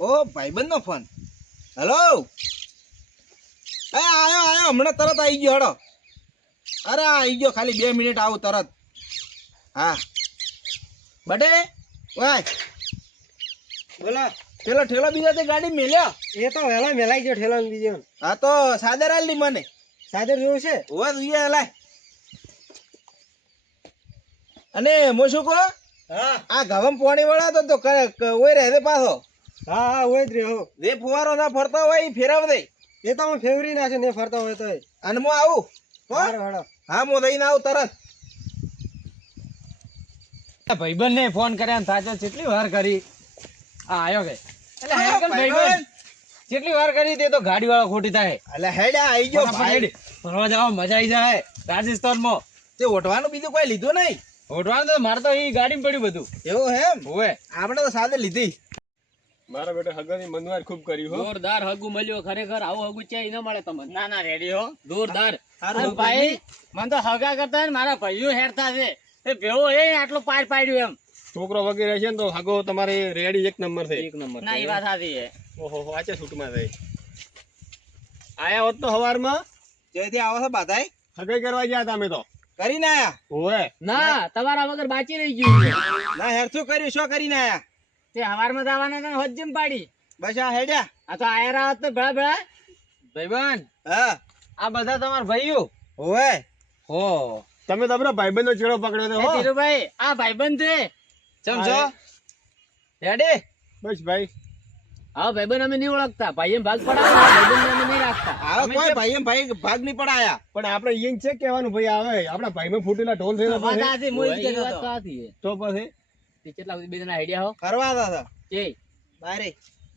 ઓ ભાઈબંધ નો phone. Hello, આયો હમણાં તરત આવી ગયો. હેડો. અરે આવી ગયો, ખાલી 2 મિનિટ આવું તરત. હા બડે વાય બોલા. પેલો ઠેલો બીજો તે ગાડી મેલ્યો. એ તો વેલો મેલાઈ ગયો ઠેલો બીજો. હા તો સાદર આલી મને. સાદર જોવું છે? ઓય તું લાય. અને મો શું કહો, હા આ ગામ પોણી વળાતો તો ઓય રહે પાછો. હા હોય જ રહ્યો. જે ફુવારો ના ફરતા હોય એ ફેરવ દે. એ તો હું ફેવરી ના છે ને ફરતા હોય તો. અને હું આવું. હેડો. હા હું દઈને આવું તરત. ભાઈબંધ ને ફોન કર્યા સાચો કેટલી વાર કરી. આ આયો કે એટલે હેરકલ ભાઈબંધ. ભાઈબંધ કેટલી વાર કરી તે તો ગાડી વાળો ખોટી થાય. એટલે હેડા આવી ગયો ભાઈ. ફરવા જવા મજા આવી જાય રાજસ્થાનમાં. તે ઓઢવાનું બીજું કોઈ લીધું નહીં. ઓઢવાનું તો મારે તો એ ગાડીમાં પડ્યું બધું. એવું હે એમ? હોવે આપણે તો સાદે લીધી. મારા બેટા હગાની મનવાર ખૂબ કર્યું હો. જોરદાર હગુ મળ્યો ખરેખર. આવું હગુ ચાઈ ન મળે તમને. ના ના રેડી હો જોરદાર. હારું અરે ભાઈ મને તો હગા કરતા ને મારા ભાઈઓ હેરતા છે. એ ભેળો એ આટલો પાર પાડ્યું એમ. છોકરો વગેરે છે ને તો હગો તમારે રેડી એક નંબર છે. એક નંબર. ના એ વાત સાચી છે. ઓહો આચે છૂટમાં થઈ આયા હોત તો હવારમાં જેથી આવો છો બાધાઈ હગાઈ કરવા ગયા હતા અમે તો. કરીને આયા. હોવે ના તમારા વગર બાચી રહી ગયું છે. ના હેરશું કર્યું, શું કરીને આયા? તે હવારમાં જવાના હતા ને હોજમ પાડી. બસ આ હેડ્યા. આ તો આયરા હોત તો ભેળા ભેળા. ભાઈબંધ હા આ બધા તમારા ભાઈઓ. ઓય હો તમે તો આપણા ભાઈબંધનો ચેડો પકડ્યો એ તો હો. ધીરુભાઈ આ ભાઈબંધ છે. સમજો રેડી. બસ ભાઈ હા ભાઈબંધ અમે નહીં ઓળખતા. ભાઈ એમ ભાગ પડાવે ભાઈબંધ અમે નહીં રાખતા. આવો કોઈ ભાઈ એમ ભાઈ ભાગ નહીં પડાયા. પણ આપણે ઈયન છે કહેવાનું ભાઈ આવે આપણા ભાઈમાં ફૂટેલા ઢોલ થયેલા વાત પછી સાચી, હું ઈ કહેતો હતો. તો પછી તે કેટલા સુધી બે જણા આઈડિયા હો ફરવા હતા એ બારે.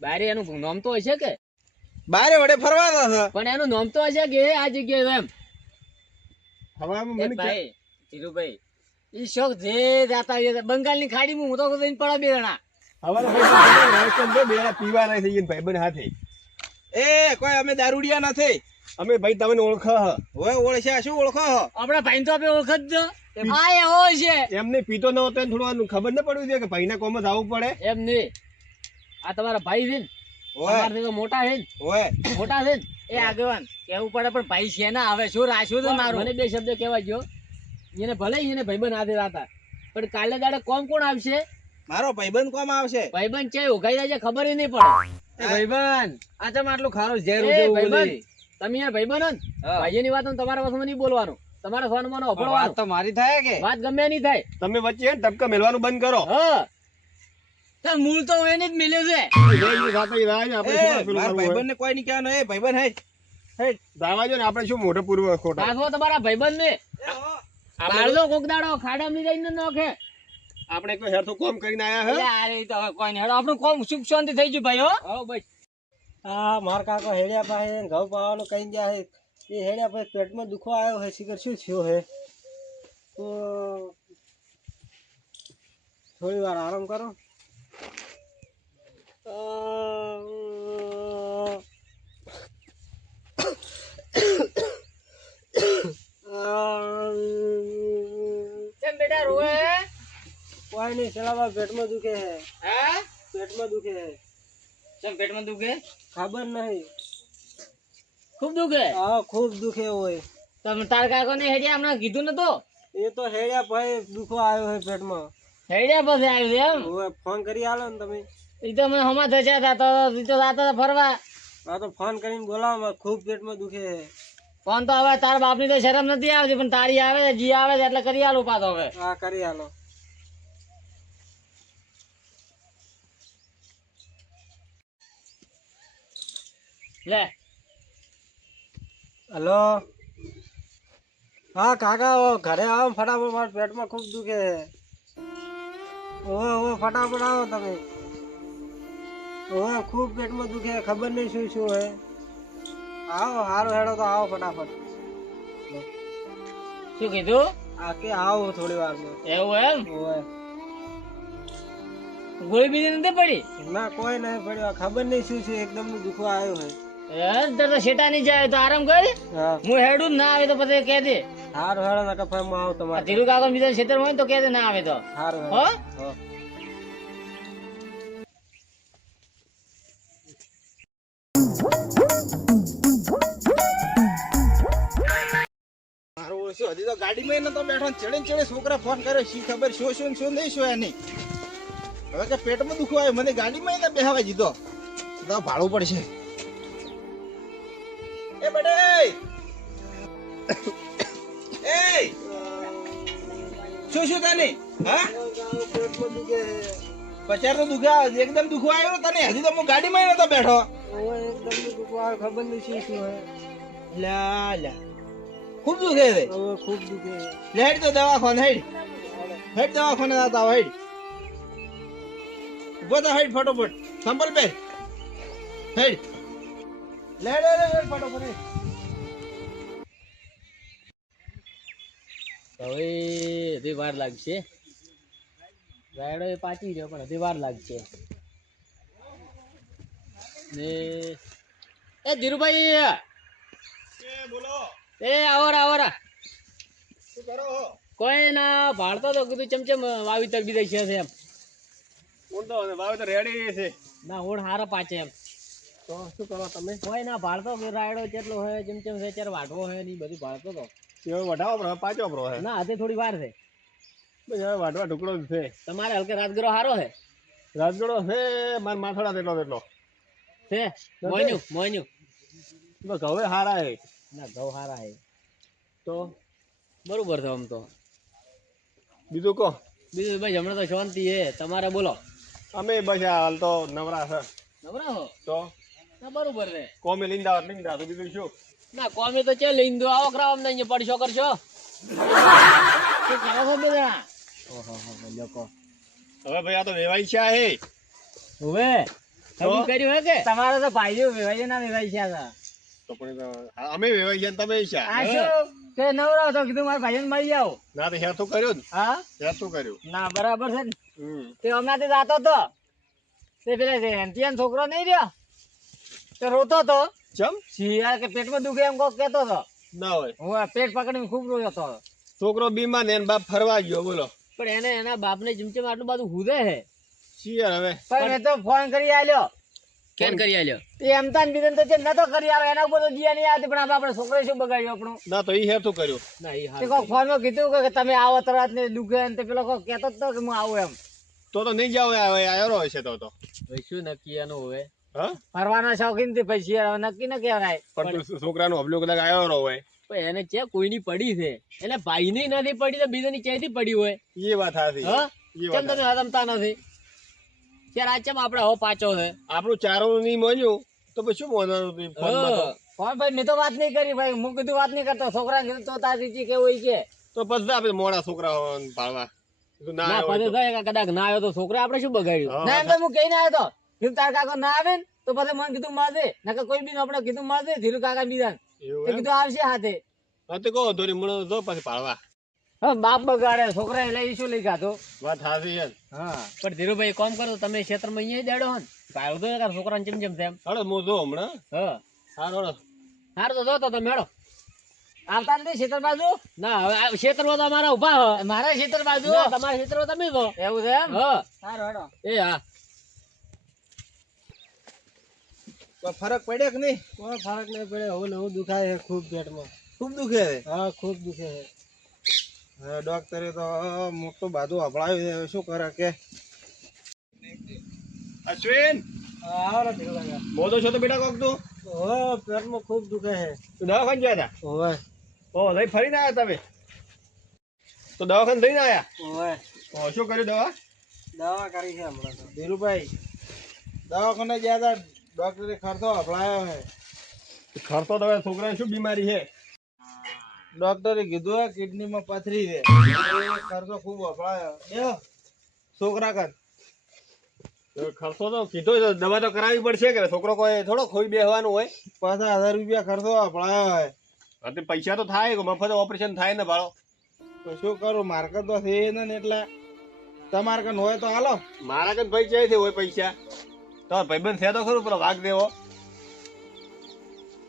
બારે એનું નામ તો હશે કે બારે વડે ફરવા હતા. પણ એનું નામ તો હશે કે આ જગ્યાએ એમ. હવામાં એ મને ભાઈ ધીરુભાઈ ઈ શોખ જે જાતા હોય બંગાળની ખાડીમાં હું તો જઈને પડ્યા બે જણા. હવાના બેડા પીવા ના થઈ ભાઈબંધ હાથે. એ કોઈ અમે દારૂડિયા નથી. અમે ભાઈ તમને ઓળખ ઓય ઓળખ્યા શું ઓળખો છો? આપણા ભાઈ તો આપણે ઓળખ જ આ એવો છે એમને પીતો ન હોતો થોડું આનું ખબર ન પડ્યું છે કે ભાઈના કોમ જ આવવું પડે. એમ નહીં. આ તમારા ભાઈ છે ને ઓય તમારાથી તો મોટા છે ને ઓય મોટા છે ને એ આગેવાન કેવું પડે પણ ભાઈ છે ને હવે શું રાખ્યું તો મારું. મને બે શબ્દ કહેવા ગયો એને ભલે એને ભાઈબંધ હાથે હતા પણ કાલે દાડે કોમ કોણ આવશે? મારો ભાઈબંધ કોમ આવશે. ભાઈબંધ છે ઉગાઈ જાય છે ખબર નહીં પડે. ભાઈબંધ આ તમે આટલું ખારું ઝેર ભાઈબંધ તમે યાર ભાઈબંધ ને ભાઈની વાત તમારા પાસે નહીં બોલવાનું. તમારા ફોનમાં વાત તો મારી થાય કે વાત ગમે નહીં થાય. તમે વચ્ચે ટપકા મેલવાનું બંધ કરો. હા મૂળ તો એને જ મિલ્યું છે. ભાઈબંધ ને કોઈ નહીં કહેવાનું. એ ભાઈબંધ હે દાવા જો ને આપણે શું મોઢે પૂર્વ ખોટા. પાછો તમારા ભાઈબંધ ને બાળનો કોક દાડો ખાડામાં જઈને નોખે. આપણે કોઈ હેરથું કોમ કરીને આયા હે. તો કોઈ નહીં હેડો આપણું કોમ સુખ શાંતિ થઈ ગયું ભાઈ. હો બસ હા માર કાકો હેડ્યા પાસે ઘઉં પાવાનું કઈ ગયા હે. એ હેડ્યા પછી પેટમાં દુખો આવ્યો હે. શિખર શું થયો હે તો થોડી વાર આરામ કરો. કેમ બેટા રોવે? કોઈ નહીં ચલાવા પેટમાં દુખે હે. હા પેટમાં દુખે હે. કેમ પેટમાં દુખે? ખબર નહીં. ખૂબ દુખે? હા ખૂબ દુખે હોય. તમે તાર કાકો ને હેડ્યા હમણાં કીધું ને તો એ તો હેડ્યા ભાઈ દુખો આવ્યો હે પેટમાં. હેડ્યા પછી આવ્યું છે એમ? હવે ફોન કરી આલો ને તમે. એ તો મને હમણાં થયા હતા તો જાતા હતા ફરવા. આ તો ફોન કરીને બોલાવો ખૂબ પેટમાં દુખે હે. ફોન તો હવે તારા બાપની તો શરમ નથી આવતી પણ તારી આવે છે જી આવે છે એટલે કરી આલું પાછો હવે. હા કરી આલો. લે હલો હા કાકા ઘરે આવો ફટાફટ. મારા પેટમાં ખૂબ દુખે છે. ઓહો ફટાફટ આવો તમે. ઓહો ખૂબ પેટમાં દુખે ખબર નહીં શું શું હે. આવો હારું હેડો તો આવો ફટાફટ. શું કીધું? આ કે આવો થોડી વારમાં. એવું એમ? ઓહો ગોળી બીજી નથી પડી? ના કોઈ નહીં પડ્યો. ખબર નહીં શું શું એકદમ દુખો આવ્યો હે. તો શેટા નહીં જાય તો આરામ કર. હા હું હેડું ના આવે તો પછી કહે દે. હારું હેડો નકર ફરી હું આવું તમારે. ધીરુ કાકા બીજા ક્ષેત્ર હોય તો કહે દે ના આવે તો. હારું હો હેડો. શું હજી તો ગાડીમાં નતો બેઠો ને ચડે ચડે છોકરા ફોન કર્યો શી ખબર શું ને શું નહીં શું એની હવે કે પેટમાં દુખવા આવ્યું મને ગાડીમાં એને બેહાવા દીધો તો ભાડું પડશે એ બડે એ શું તને હા પેટમાં દુખે પચાર તો દુખ્યા એકદમ દુખવા આવ્યો તને હજી તો હું ગાડીમાં નતો બેઠો હવે એકદમ દુખવા ખબર નહીં શું હે લા લા ખૂબ દુખે છે હવે ખૂબ દુખે હેડ તો દવાખાને હેડ દવાખાને જતા હેડ ઉભો તો હેડ ફટોફટ સંપલ પહેર હેડ લે ફટોફટ હવે હજી વાર લાગશે રાયડો એ પાકી ગયો પણ હજી વાર લાગશે ને એ ધીરુભાઈ બોલો એ આવરા શું કરો કોઈ ના ભાળતો તો કીધું ચમચમ વાવીતર બીજા છે એમ હું તો વાવેતર રેડી છે ના ઓણ હારા પાચે એમ તો શું કરો તમે કોઈ ના ભાળતો કે રાયડો કેટલો હોય ચમચમ છે ચાર વાટવો હોય ને ઈ બધું ભાળતો તો કેવો વઢાવો પણ પાછો પ્રો હે ના હજી થોડી વાર છે બસ હવે વાટવા ટુકડો જ છે તમારે હલકે રાજગરો હારો છે રાજગડો છે માર માથાડા તેટલો છે મોન્યું બસ હવે હારા હે ના ઘઉં હારા છે તો બરોબર છે આમ તો બીજું કહો બીજું ભાઈ હમણાં તો શાંતિ છે તમારે બોલો અમે બસ હાલ તો નવરા છે નવરા હો તો ના બરોબર છે કોમે લીંદા તો બીજું શું ના કોમી તો ચે લઈને દો આવો કરાવ અમને અહીંયા પડશો કરશો શું કરો છો બધા ઓહો લોકો હવે ભાઈ આ તો વેવાઈ છે હે હવે તમે કર્યું હે કે તમારે તો ભાઈઓ વેવાઈ ના વેવાઈ છે તો પણ અમે વેવાઈ છે તમે છે આ શું તે નવરા તો કીધું મારા ભાઈઓને મળી આવો ના તો હેર તો કર્યું ને હા હેર તો કર્યું ના બરાબર છે ને તે હમણાંથી જાતો તો તે પેલા એન્ટિયન છોકરો નહીં રહ્યો તે રોતો તો ચમ શિયાળ કે પેટમાં દુખે એમ કોક કહેતો હતો ના હોય હું પેટ પકડીને ખૂબ રોયો હતો છોકરો બીમાર ને બાપ ફરવા ગયો બોલો પણ એને એના બાપને ચમચમ આટલું બધું હુદે હે શિયાળ હવે પણ મેં તો ફોન કરી આલ્યો કેમ કરી આલ્યો તે એમ તાન બીજન તો છે નતો કરી આવે એના ઉપર તો જીયા નહીં આવતી પણ આપણે છોકરો શું બગાડ્યો આપણું ના તો ઈ હેર તો કર્યું ના ઈ હાલ કોક ફોન માં કીધું કે તમે આવો તરત ને દુખે ને તે પેલો કોક કહેતો તો કે હું આવું એમ તો નહીં જાવ હવે આવ્યો હશે તો ભાઈ શું નક્કી એનું હવે હા ફરવાના શોખીન થી પછી હવે નક્કી ન કહેવાય પણ છોકરાનો હબલો કદાચ આવ્યો હોય પણ એને ચે કોઈની પડી છે એટલે ભાઈ ની નથી પડી તો બીજાની ચેથી પડી હોય એ વાત હાથી હા એ કેમ વાત તમે હરમતા નથી ત્યારે આ ચમ આપણે હવે પાછો છે આપણું ચારું નહીં મોન્યું તો પછી શું મોનવાનું ફોનમાં તો કોણ ભાઈ મેં તો વાત નહીં કરી ભાઈ હું કીધું વાત નહીં કરતો છોકરા કીધું તો તાર રીતિ કેવું હોય કે તો પછી આપણે મોડા છોકરા ભાળવા કીધું ના ના આવ્યો પછી હોય થાય કે કદાચ ના આવ્યો તો છોકરા આપણે શું બગાડ્યું હા, ના એમ તો હું કઈ ના આવ્યો તો કીધું તાર કાકો ના આવે ને તો પછી મને કીધું મારજે નકર કોઈ બી આપણે કીધું મારજે ધીરુ કાકા બીજા તો એવું તે એમ? કીધું આવશે હાથે હા તો કહો ધોરી મળો તો પછી ભાળવા હા બાપ બગાડે છોકરા એટલે ઈ શું લઈ ગાતો વાત હાથી છે હા પણ ધીરુભાઈ કોમ કરો તમે ક્ષેત્રમાં અહીંયા દેડો હો ને ભાડું તો તાર છોકરાને ચમચમ છે એમ હળો હું જો હમણાં હા હારો હળો હારું તો જો તો તમે હેડો આવતા નથી ક્ષેત્ર બાજુ ના હવે આ ક્ષેત્રમાં તો અમારા ઉભા હો મારા ક્ષેત્ર બાજુ તમારા ક્ષેત્રમાં તમે તો એવું છે એમ હા સારું હેડો એ હા કોઈ ફરક પડ્યો કે નહીં કોઈ ફરક નહીં પડે હવે નવું દુખાય છે ખૂબ પેટમાં ખૂબ દુખે છે હા ખૂબ દુખે છે હવે ડોક્ટરે તો મોટું બાજુ હભળાવ્યું છે હવે શું કરે કે અશ્વિન આવો ને ધીરુ કાકા મોદો છો તો બેટા કોક તું હવે પેટમાં ખૂબ દુખે છે તું દવાખાને ગયા હતા હવે ઓ લઈ ફરીને આવ્યા તમે તો દવાખાને લઈને આવ્યા હવે ઓ શું કર્યું દવા દવા કરી છે હમણાં તો ધીરુભાઈ દવાખાને ગયા હતા ડોક્ટરે ખર્ચો હભળાયો છે ખર્ચો તો હવે છોકરાને શું બીમારી છે ડોક્ટરે કીધું કિડનીમાં પથરી છે ખર્ચો ખૂબ હભળાયો દેવો છોકરા કર ખર્ચો તો કીધો દવા તો કરાવવી પડશે કે છોકરો કોઈ થોડો ખોઈ બેસવાનું હોય 50,000 રૂપિયા ખર્ચો હભળાયો હોય પૈસા તો થાય મફત ઓપરેશન થાય ને ભાડો તો શું કરું માર્કેટ તો છે ને એટલે તમારે કન હોય તો હાલો મારા કન ભાઈ ક્યાંય હોય પૈસા તો ભાઈબંધ છે તો ખરું પેલો વાઘ દેવો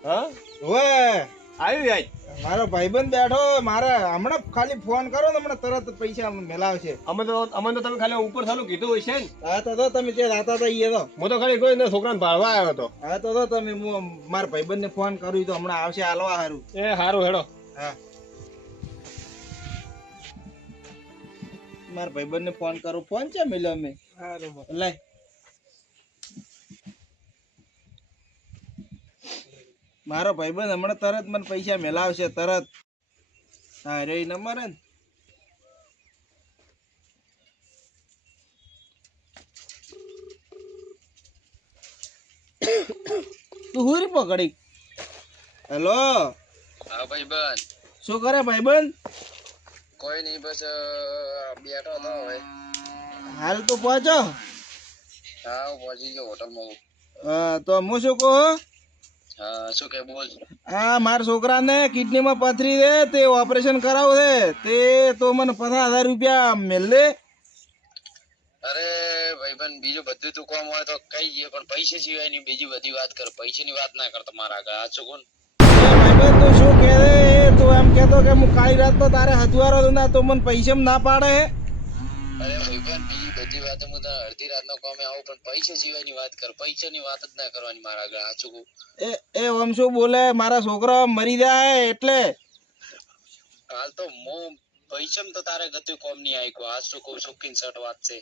હા હોય આવ્યું આજ મારો ભાઈબંધ બેઠો મારે હમણાં ખાલી ફોન કરો ને હમણાં તરત પૈસા મેલાવશે અમે તો તમે ખાલી ઉપર સાલું કીધું હોય છે ને હા તો તમે ત્યાં રાતા હતા ઈ તો હું તો ખાલી કોઈ છોકરાને ભાળવા આવ્યો હતો હા તો તમે મારા ભાઈબંધ ને ફોન કર્યું તો હમણાં આવશે હાલવા હારું એ હારું હેડો હા મારા ભાઈબંધને ફોન કરું. ફોન છે મેલ્યો અમે. હારું મો. લે મારો ભાઈબંધ હમણાં તરત મને પૈસા મેલાવશે તરત. હા રે નંબર હે ને. તું હુરી પકડી. હેલો હા ભાઈબંધ, શું કરે ભાઈબંધ? કોઈ નહીં, બસ બેઠો હતો હવે. હાલ તો પહોંચો. હા હું પહોંચી ગયો હોટલમાં. તો હું શું કહું? હા શું કે બોલ. આ મારા છોકરાને કિડનીમાં પથરી છે, તે ઓપરેશન કરાવવું છે, તે તો મને 50,000 રૂપિયા મેલ દે. અરે ભાઈબંધ, બીજું બધું તું કોમ હોય તો કઈ દે, પણ પૈસા સિવાયની બીજી બધી વાત કર. પૈસાની વાત ના કર તમારા આગળ. આ શું કોણ? ભાઈબંધ તું શું કહે છે? તું એમ કહેતો કે હું કાળી રાત તો તારે હથવારો દઉં ના, તો મને પૈસા ના પાડે. અરે ભાઈબંધ, બીજી બધી વાત હું તને અડધી રાતનો કોમે આવું, પણ પૈસા સિવાયની વાત કર. પૈસાની વાત જ ના કરવાની મારા આગળ. આ શું કોણ? એ આમ શું બોલે? મારા છોકરા મરી જાય એટલે. હાલ તો હું પૈસા તો તારે ગતું કોમ નહીં આવ્યું. આ શું કહું, શોખીન શર્ટ વાત છે.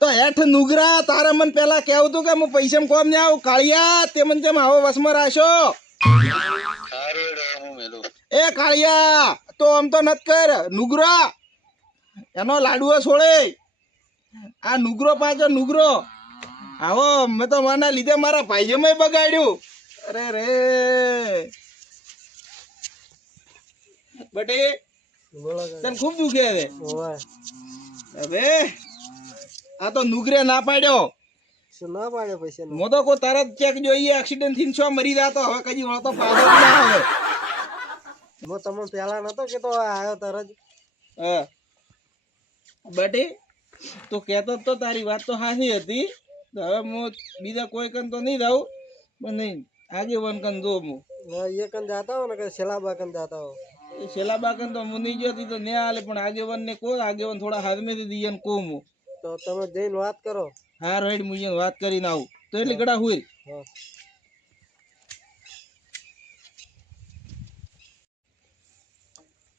તો હેઠ નુગરા તારે મને પેલા કેવું તું કે હું પૈસા કોમ ને આવું કાળિયા, તે મને જેમ આવો વસમાં રાશો. સારું હેડો, હું મેલું. એ કાળિયા તો આમ તો નત કર. નુગરા એનો લાડુઓ છોડે. આ નુગરો પાછો નુગરો આવો. મેં તો માના લીધે મારા ભાઈઓમાં બગાડ્યું. અરે રે બટે બોલો તને ખૂબ દુખે છે. ઓય હવે આ તો નુગરે ના પાડ્યો. શું ના પાડે પૈસા નો? મો તો કોઈ તરત ચેક જોઈએ એક્સિડન્ટ થી છો મરી જાતો. હવે કદી વળતો પાછો જ ના આવે. હું તમને પેલા નતો કેતો આવ્યો તરત. હા બટે તો કહેતો તો તારી વાત તો સાચી હતી. તો હવે હું બીજા કોઈ કન તો નહીં જાઉં, પણ નહીં આગેવાન કન જો હું. ये कन जाता हो ना कि सेलाबा कन जाता हो? એ છેલ્લા બાકન તો હું નહીં જોતી તો ન્યા હાલે, પણ આગેવાન ને કહો. આગેવાન થોડા હાથમેથી દઈએ ને કહું હું. તો તમે જઈને વાત કરો. હા રાઈડ હું અહીંયા વાત કરીને આવું. તો એટલી ગડા હોય. હા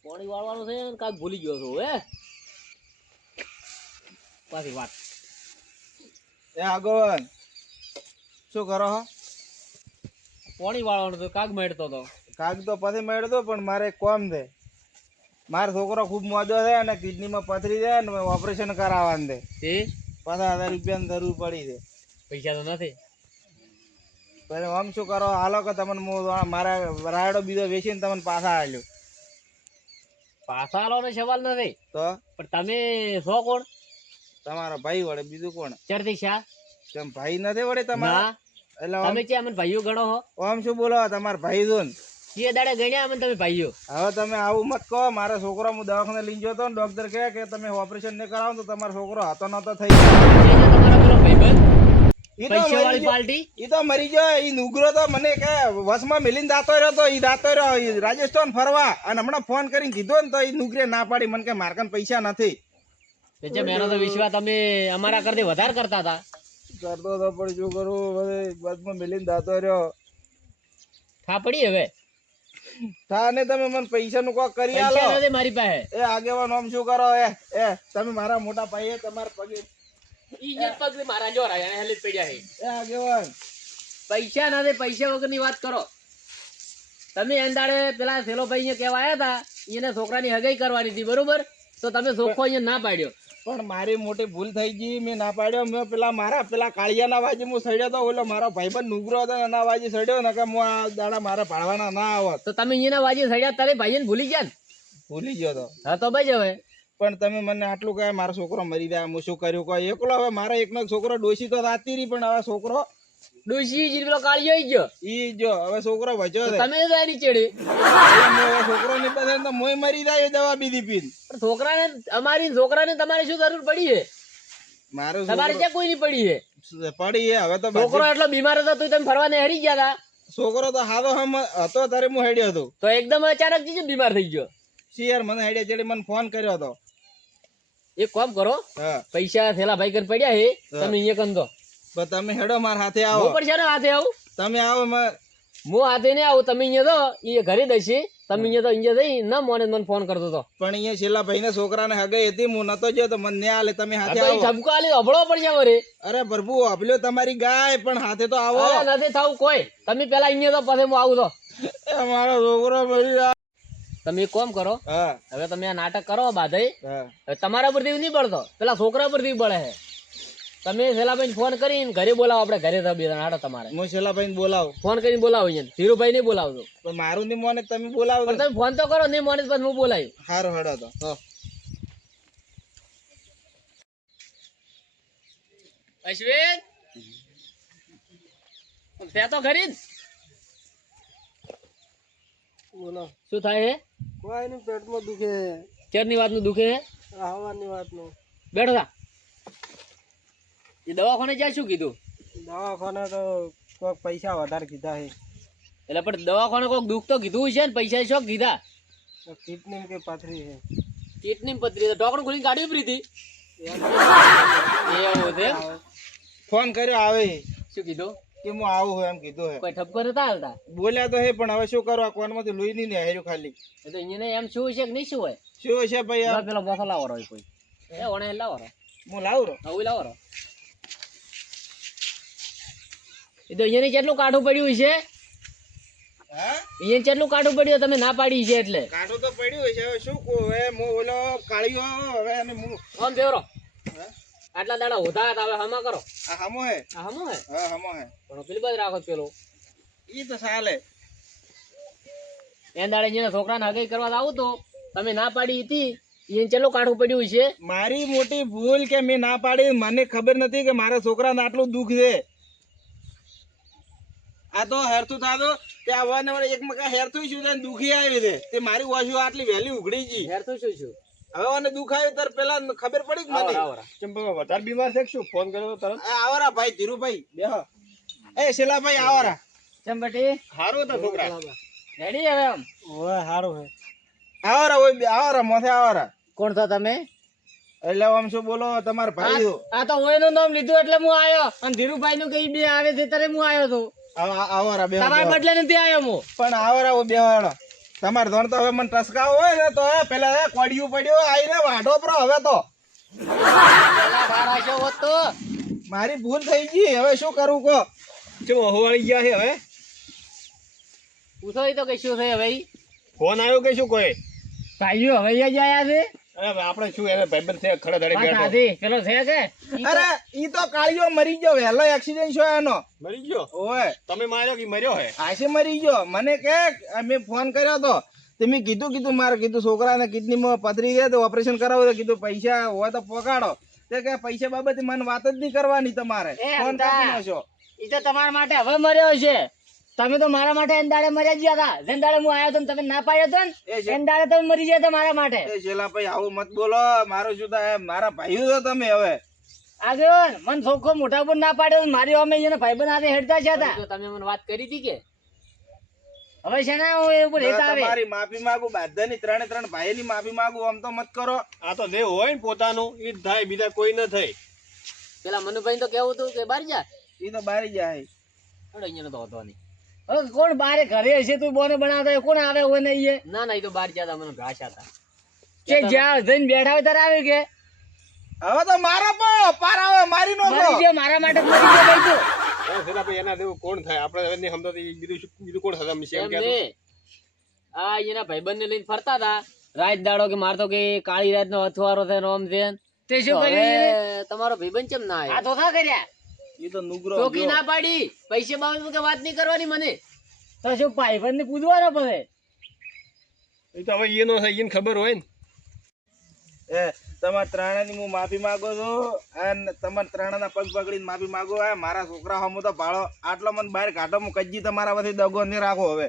પાણી વાળવાનું છે ને કાક ભૂલી ગયો છું હે. પાછી વાત. એ આગેવાન શું કરો હો? પાણી વાળવાનું તો કાક મેળતો હતો. કાગ તો પછી મેળ્યો તો, પણ મારે એક કામ છે. મારો છોકરો ખૂબ મોજો છે અને કિડનીમાં પથરી છે ને ઓપરેશન કરાવવાનું છે. તે 50,000 રૂપિયાની જરૂર પડી છે. પૈસા તો નથી. પછી આમ શું કરો? હાલો કે તમને હું મારા રાયડો બીજો વેચીને તમને પાછા આલ્યો. પાછા આલવાનો સવાલ નથી, તો પણ તમે છો કોણ? તમારો ભાઈ વડે બીજું કોણ? ચરથી શા? કેમ ભાઈ નથી વડે તમારા? ના, એટલે તમે છે અમને ભાઈઓ ગણો હો. આમ શું બોલો? તમારા ભાઈ જો ને. કે દાડે ગણ્યા અમને તમે ભાઈઓ? હવે તમે આવું મત કહો. મારા છોકરો હું દવાખાને લઈને ગયો હતો ને, ડોક્ટર કહે કે તમે ઓપરેશન નહીં કરાવો તો તમારો છોકરો હતો નતો થઈ ગયો. જે જે તમારા પેલો ભાઈબંધ ઈ તો પૈસા મરી વાળી ગયો. પાર્ટી ઈ તો મરી ગયો. ઈ નુગરો તો મને કે વસમાં મિલીને જાતો રહ્યો તો. ઈ જાતો રહ્યો ઈ રાજસ્થાન ફરવા, અને હમણાં ફોન કરીને કીધો ને તો ઈ નુગરે ના પાડી. મને કે મારા કન પૈસા નથી. જે મેનો તો વિશ્વાસ તમે અમારા કરતી વધારે કરતા હતા. કરતો તો પણ શું કરું? વસમાં મિલીને જાતો રહ્યો. ખા પડી હવે. થા ને તમે મને પૈસા નું કોક કરી આલો. પૈસા નથી મારી પાસે. એ આગેવાન આમ શું કરો? એ તમે મારા મોટા ભાઈ તમારા પગે. ઈ જે પગ મારા જોર આયા હેલી પડ્યા છે. એ આગેવાન પૈસા નથી, પૈસા વગરની વાત કરો તમે. એંદાડે પેલા સેલો ભાઈ કેવા આયા હતા, એને છોકરાની હગાઈ કરવાની હતી, બરોબર? તો તમે ચોખ્ખો અહીંયા ના પાડ્યો. પણ મારી મોટી ભૂલ થઈ ગઈ. મેં ના પાડ્યો. મેં પેલા કાળિયાના વાજે હું સડ્યો તો. ઓલો મારો ભાઈબંધ નુગરો હતો એના વાજે સડ્યો ને કે હું આ દાડા મારા ભાડવાના ના આવત. તો તમે અહીંયાના વાજે સડ્યા તારે ભાઈને ભૂલી ગયા ને? ભૂલી ગયો તો. હા તો ભાઈ હવે. પણ તમે મને આટલું કહે મારો છોકરો મરી જાય, હું શું કર્યું કોઈ એકલો? હવે મારા એકનો છોકરો ડોશી તો રાતી રહી, પણ હવે છોકરો ડોશી જી પેલો કાળિયો આઈ ગયો. ઈ જો હવે છોકરો વચ્યો છે. તમે જાય ની ચડે. હવે છોકરો ની પાસે તો મોય મરી જાય દવા બીધી પીને. છોકરાને અમારી છોકરાને તમારે શું જરૂર પડી છે? મારો તમારે ત્યાં કોઈ નહીં પડી છે. પડી હવે તો છોકરો એટલો બીમાર હતો તો તમે ફરવા ને હરી ગયા હતા. છોકરો તો હાથો હતો ત્યારે હું હેડ્યો હતો. તો એકદમ અચાનક થી બીમાર થઈ ગયો. શિયાર મને હેડ્યા ચડી મને ફોન કર્યો હતો. એક કામ કરો, હા પૈસા થેલા ભાઈ કરીને પડ્યા છે, તમે અહીંયા કંદો. પણ તમે હેડો મારા હાથે આવો. હું પણ છે ને હાથે આવું. તમે આવો હું હાથે ને આવું, તમે અહીંયા દો, એ ઘરે દઈશી તમે અહીંયા જઈ ના મોને મને ફોન કરતો તો પણ અહીંયા છેલ્લા ભાઈને છોકરાને હગાઈ હતી, હું નતો ગયો તો મને આલે, તમે હાથે આવો. ઠપકો આલી અભળો પડશે વરે. અરે પ્રભુ અભલ્યો તમારી ગાય, પણ હાથે તો આવો. અરે નથી થવું કોઈ, તમે પેલા અહીંયા તો પછી હું આવું તો. એ મારો છોકરો મરી જાય. તમે એક કામ કરો, હા હવે તમે આ નાટક કરો બાધાઈ, હા હવે તમારા પરથી નહીં પડતો, પેલા છોકરા પરથી બળે છે. તમે શેલાભાઈ ફોન કરીને ઘરે બોલાવો, આપણે ઘરે બે જણા હાડો તમારે હું છેલ્લા ભાઈને બોલાવું, ફોન કરીને બોલાવો અહીંયા. ધીરુભાઈ નહીં બોલાવજો, પણ મારું નહીં મોને તમે બોલાવો. પણ તમે ફોન તો કરો, નહીં મોને પછી હું બોલાવી. સારું હેડો તો. અશ્વિન તે તો ખરી જ. બોલો. શું થાય છે? કોઈ નહીં, પેટમાં દુખે. ક્યારની વાતનું દુખે છે? આ હવાની વાતનું. બેઠો થા. એ દવાખાને જ્યાં શું કીધું? દવાખાને તો કોઈક પૈસા વધારે કીધા છે. એટલે પણ દવાખાને કોઈક દુઃખ તો કીધું છે ને, પૈસા શું કીધા? કિડની કે પાથરી છે. કિડની પતરી ઢોકણું ખોલીને કાઢવી પડી હતી. એવું છે એમ? ફોન કર્યો આવે શું કીધું? કે હું આવું હોય એમ કીધું હે. કોઈ ઠપકો નતા હાલતા? બોલ્યા તો હે, પણ હવે શું કરવા, કોનમાંથી લોહી નહીં ને હેર્યું ખાલી. એ તો અહીંયા એમ શું છે કે નહીં શું હોય? શું છે ભાઈ ના, યાર? પેલો મોસો લાવો હોય કોઈ. એ ઓણે લાવો રો. હું લાવું રો. હવે લાવો રો. એ તો અહીંયા કેટલું કાઢું પડ્યું છે? હા અહીંયા કેટલું કાઢું પડ્યું તમે ના પાડી છે એટલે? કાઢું તો પડ્યું છે, હવે શું કહું. હવે હું ઓલો કાળિયો હવે અને હું આમ બેવરો. હા? આટલા દાડા હોતા હતા, હવે હમા કરો. આ હમો હે. આ હમો હે? હા હમો હે. પણ પેલી બાજુ રાખો પેલો. ઈ તો ચાલે. એન દાડે જેને છોકરાને હગાઈ કરવા આવું તો તમે ના પાડી હતી, એને ચેટલું કાઢવું પડ્યું છે? મારી મોટી ભૂલ કે મેં ના પાડી. મને ખબર નથી કે મારા છોકરાને આટલું દુઃખ છે. આ તો હેરતું થાતો તે આવવાને વડે એક મકા હેરતું શું છે, દુખી આવી છે તે મારી ઓછું આટલી વહેલી ઉઘડી ગઈ. હેર તો શું છું? હવે મને દુઃખ આવ્યું ત્યારે પેલા ખબર પડી કે મને વધારે બીમાર છે શું? ફોન કર્યો તો તરત. આવરા ભાઈ ધીરુભાઈ બેહો. એ શેલાભાઈ આવરા. ચંબટી હારું હતા છોકરા. રેડી હવે આમ? ઓય સારું છે. આવરા ઓય આવરા મોથે આવરા. કોણ છો તમે? એટલે આમ શું બોલો તમારા ભાઈ છો? આ તો ઓયનું નામ લીધું એટલે હું આવ્યો, અને ધીરુભાઈ નું કઈ બે આવે છે ત્યારે હું આવ્યો છું. આવરા બેહો. તમારા બદલે નથી આવ્યો હું. પણ આવરા ઓ બેહો હેડો. તમારે ધોણ તો હવે મને ટસકાવ હોય ને તો પેલા કોડિયું પડ્યો આઈને વાઢો પ્રો. હવે તો પેલા બાર આશો હોત તો મારી ભૂલ થઈ ગઈ. હવે શું કરું કો? કેમ હવાળી ગયા છે હવે? પૂછો ઈ તો કઈ શું છે ભાઈ? ફોન આવ્યો કે શું કોઈ? ભાઈઓ હવે જ આયા છે. અરે આપણે શું એને ભાઈબંધ છે ખડે ધડે વાત બેઠો. સાચી. પેલો છે કે ઈ તો- અરે ઈ તો કાળિયો મરી ગયો, વહેલો એક્સિડન્ટ છો એનો. મરી ગયો? ઓય તમે માર્યો કે મર્યો હે? આશે મરી ગયો. મને કે મેં ફોન કર્યો તો તે મેં કીધું મારે કીધું છોકરાને કિડનીમાં પથરી છે તો ઓપરેશન કરાવું. તો કીધું પૈસા હોય તો પકાડો. તે કે પૈસા બાબતે મને વાત જ નહીં કરવાની તમારે. એ ફોન અંતા. કાપી નાખો. ઈ તો તમારા માટે હવે મર્યો છે. તમે તો મારા માટે એન દાડે મર્યા ગયા હતા. જેન દાડે હું આવ્યો તો ને તમે ના પાડ્યો તો ને, એ છે. એન દાડે તમે મરી ગયા હતા મારા માટે. એ શેલા ભાઈ આવું મત બોલો. મારું શું થાય, મારા ભાઈઓ છો તમે. હવે આગળ મન છોકરો મોટા પર ના પાડ્યો તો મારી અમે એને ભાઈબંધ હાથે હેડતા છે હતા. તમે મને વાત કરી હતી કે હવે છે ને હું એ ઉપર હેતા આવે. તમારી માફી માંગુ. બધાની ત્રણે ભાઈની માફી માંગુ. આમ તો મત કરો. આ તો જે હોય ને પોતાનું ઈ જ થાય, બીજા કોઈ ન થાય. પેલા મનુભાઈ તો કેવું હતું કે બાર જા ઈ તો બારી જાય. અહીંયા તો હતો નહીં. હવે કોણ બારે ઘરે હશે તું બોને બનાવતા હોય, કોણ આવે હોય નહીં? ના ના, એ તો બાર જતા મને ઘાસ હતા કે જ્યાં જઈને બેઠા હોય ત્યારે આવે કે હવે તો મારા પાર આવે. મારી નો મરી ગયો મારા માટે જ મરી ગયો ભાઈ તું. એ પેલા ભાઈ એના જેવું કોણ થાય? આપણે હવે નહીં સમજાતું. ઈ બીજું કોણ થતા? એમ એમ કહેતો. ને. આ એના ભાઈબંધ ને લઈને ફરતા હતા રાત દાડો કે મારતો કે કાળી રાત નો અથવારો છે ને ઓમ છે ને. તે શું કર્યું? તમારો ભાઈબંધ કેમ ના આવ્યો? આ ધોખા કર્યા. ઈ તો નુગરો ચોકી ના પાડી. પૈસા બાબત કે વાત નહીં કરવાની મને. તો શું ભાઈબંધ ને પૂછવાનો પડે? ઈ તો હવે એનો થાય, એને ખબર હોય ને. એ તમારા ત્રણેની હું માફી માંગુ છું. અને તમારા ત્રણેના પગ પકડીને માફી માંગુ. આ મારા છોકરા હમું તો ભાળો. આટલો મને બહાર કાઢો. હું કજી તમારા વચ્ચે દગો નહીં રાખો. હવે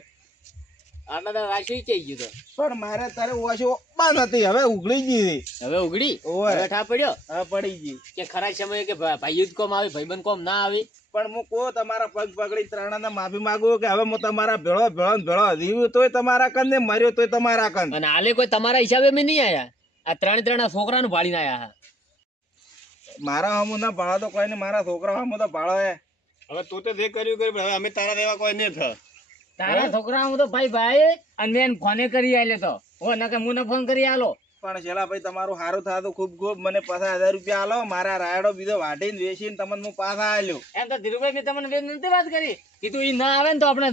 આટલા તો રાશી ચઈ ગયું તો. પણ મારે તારે ઓછો બંધ હતી. હવે ઉઘડી ગઈ. હવે ઉઘડી. ઓય. હવે ઠા પડ્યો હવે પડી ગઈ. કે ખરા સમયે કે ભાઈ જ કોમ આવે ભાઈબંધ કોમ ના આવે. પણ હું કહું તમારા પગ પકડી ત્રણેના માફી માંગુ કે હવે હું તમારા ભેળો જીવ્યો તોય તમારા કન ને મર્યો તોય તમારા કન. અને હાલે કોઈ તમારા હિસાબે મેં નહીં આયા. આ ત્રણ છોકરાનું ભાળીને આયા. મારા હમું ના ભાળો તો કોઈ ને. મારા છોકરા હમું તો ભાળો હે. હવે તું તો જે કર્યું કર્યું, પણ હવે અમે તારા દેવા કોઈ નહીં થાય. તારા છોકરા તો ભાઈ અને મેં ફોને કરી આલે તો ઓ નકે મુને ફોન કરી આલો. પણ છેલ્લા ભાઈ તમારું સારું થતું ખૂબ ખૂબ મને 50,000 રૂપિયા આલો, મારા રાયડો બીજો વાટીને વેચીને તમને હું પાછા આલ્યો. એમ તો ધીરુભાઈ મેં તમને વેચ નથી વાત કરી કીધું ઈ ના આવે ને તો આપણે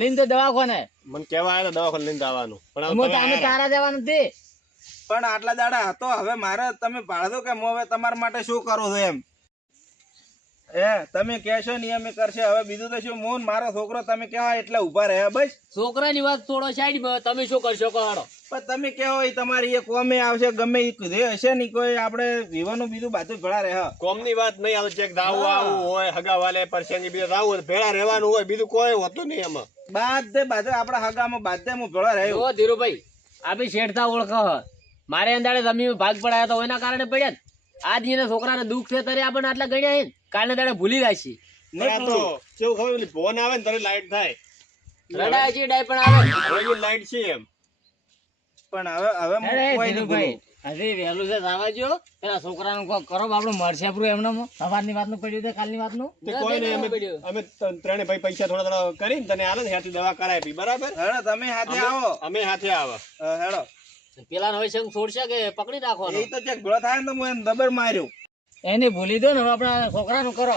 લઈને તો દવાખાને. મને કેવા આવ્યા દવાખાને લઈને જવાનું પણ હું તો અમે તારા જવાનું તે. પણ આટલા દાડા હતો, હવે મારે તમે ભાડો કે હું હવે તમારા માટે શું કરું છું એમ. તમે કહેશો ને એમ કરશે. હવે બીજું તો શું, મોન મારો છોકરો તમે કેવા એટલે ઉભા રહ્યા બસ. છોકરાની વાત થોડો સાઈડ તમે શું કરશો કહો. પણ તમે કેવો એ તમારી એ કોમે આવશે, ગમે એ હશે ને કોઈ આપણે વિવાનું બીજું બાજુ ભેળા રહે. કોમની વાત નહીં આવે, ચેક દાવું આવું હોય, હગા વાલે પરસેંગી બીજા દાવું હોય, ભેળા રહેવાનું હોય, બીજું કોઈ હોતું નહીં એમાં. બાધે આપણા હગામાં બાધે હું ભેળા રહ્યો. ઓ ધીરુભાઈ આપી શેઠતા ઓળખો મારે અંદાડે જમીન ભાગ પડાયા તો એના કારણે પડ્યા ને. આજ એના છોકરાને દુઃખ છે ત્યારે આપણને આટલા ગણ્યા હે ને, કાલના દાડે ભૂલી જાય પણ આ તો કેવું ખબર પેલી ફોન આવે ને ત્યારે લાઈટ થાય, રડાય છે ડાય પણ આવે. હવે લાઈટ છે એમ. પણ હવે હું કોઈ નહીં બોલું. હજી વહેલું છે જવા જો પેલા છોકરાનું કોક કરો આપણું મળશે આપણું એમને સવારની વાતનું પડ્યું છે કાલની વાતનું તે કોઈ નહીં, અમે ત્રણે ભાઈ પૈસા થોડા થોડા કરીને તને આલે ને ત્યાંથી દવા કરાવી પી, બરાબર? હેડો તમે સાથે આવો. અમે હાથે આવે. હેડો પેલા હવે સંગ છોડશે કે પકડી રાખવાનો. એ તો ચેક ભેળો થાય ને તો હું એને દબર માર્યો. એને ભૂલી દો ને હવે આપણા છોકરાનું કરો.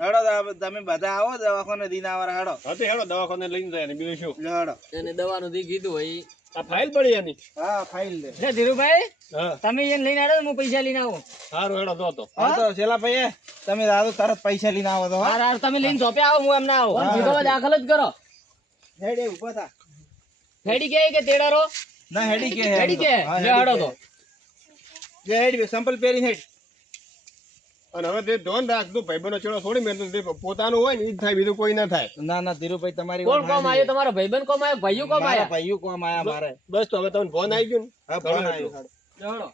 હેડો તમે બધા આવો દવાખાને દિન આવરા. હેડો હા તો હેડો દવાખાને લઈને જાય ને બીજું શું. હેડો એને દવાનું દી કીધું હોય. આ ફાઇલ પડી એની. હા ફાઇલ લે. એટલે ધીરુભાઈ હા તમે એને લઈને આવો હું પૈસા લઈને આવું. સારું હેડો જો તો. હા તો છેલ્લા ભાઈ તમે દાદો તરત પૈસા લઈને આવો તો. હા હાર તમે લઈને ચોપે આવો હું એમને આવું સીધો દાખલ જ કરો. હેડે ઉભા થા. હેડી કે તેડારો ના હેડી કે હેડી કે હા, લે હડો તો. જે હેડી સંપલ પહેરી હેડ. અને હવે તે ધોન રાખજો, ભાઈબંધનો છેડો છોડી મેં તો પોતાનું હોય ને ઈ જ થાય, બીજું કોઈ ના થાય. ના ના ધીરુભાઈ તમારી કોણ કોમ આવ્યો તમારો ભાઈબંધ કોમ આવ્યો ભાઈઓ કોમ મારા આવ્યા. ભાઈઓ કોમ આયા મારે. બસ તો હવે તમને ફોન આવી ગયો ને. હા ફોન આવ્યો. લે હડો.